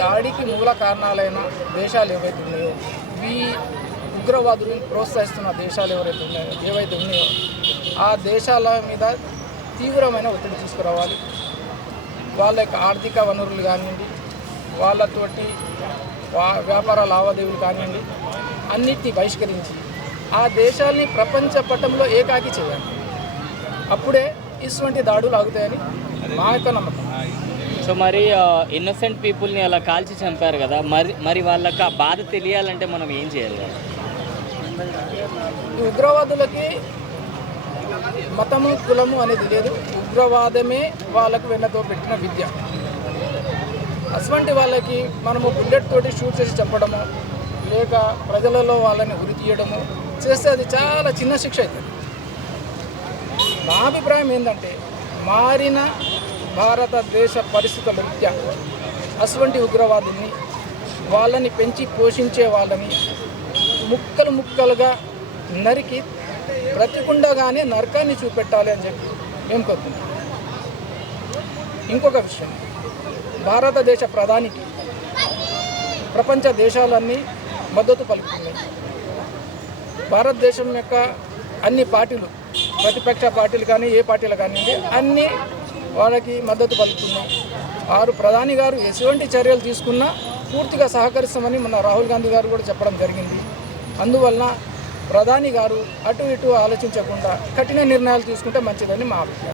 దాడికి మూల కారణాలైన దేశాలు ఏవైతే ఉన్నాయో, ఈ ఉగ్రవాదులను ప్రోత్సహిస్తున్న దేశాలు ఏవైతే ఉన్నాయో ఆ దేశాల మీద తీవ్రమైన ఒత్తిడి తీసుకురావాలి. వాళ్ళ యొక్క ఆర్థిక వనరులు కానివ్వండి, వాళ్ళతోటి వ్యాపార లావాదేవీలు కానివ్వండి, అన్నిటినీ బహిష్కరించి ఆ దేశాల్ని ప్రపంచ పటంలో ఏకాకి చేయాలి. అప్పుడే ఇటువంటి దాడులు ఆగుతాయని మా యొక్క నమ్మకం. సో మరి ఇన్నోసెంట్ పీపుల్ని అలా కాల్చి చంపారు కదా, మరి వాళ్ళకి ఆ బాధ తెలియాలంటే మనం ఏం చేయాలి? ఈ ఉగ్రవాదులకి మతము కులము అనేది లేదు. ఉగ్రవాదమే వాళ్ళకు వెన్నతో పెట్టిన విద్య. అటువంటి వాళ్ళకి మనము బుల్లెట్ తోటి షూట్ చేసి చంపడము, లేక ప్రజలలో వాళ్ళని ఉరి తీయడము చేస్తే అది చాలా చిన్న శిక్ష అవుతుంది. నా అభిప్రాయం ఏంటంటే, మారిన భారతదేశ పరిస్థితుల రీత్యా అటువంటి ఉగ్రవాదుల్ని, వాళ్ళని పెంచి పోషించే వాళ్ళని ముక్కలు ముక్కలుగా నరికి బ్రతికుండగానే నరకాన్ని చూపెట్టాలి అని చెప్పి మేము కోరుతున్నాం. ఇంకొక విషయం, భారతదేశ ప్రధానికి ప్రపంచ దేశాలన్నీ మద్దతు పలుకుతున్నాయి. భారతదేశం యొక్క అన్ని పార్టీలు, ప్రతిపక్ష పార్టీలు కానీ ఏ పార్టీలు కానివ్వండి, అన్నీ వాళ్ళకి మద్దతు పలుకుతున్నాయి. వారు ప్రధాని గారు ఎటువంటి చర్యలు తీసుకున్నా పూర్తిగా సహకరిస్తామని మన రాహుల్ గాంధీ గారు కూడా చెప్పడం జరిగింది. అందువలన ప్రధాని గారు అటు ఇటు ఆలోచించకుండా కఠిన నిర్ణయాలు తీసుకుంటే మంచిదని మా అభిప్రాయం.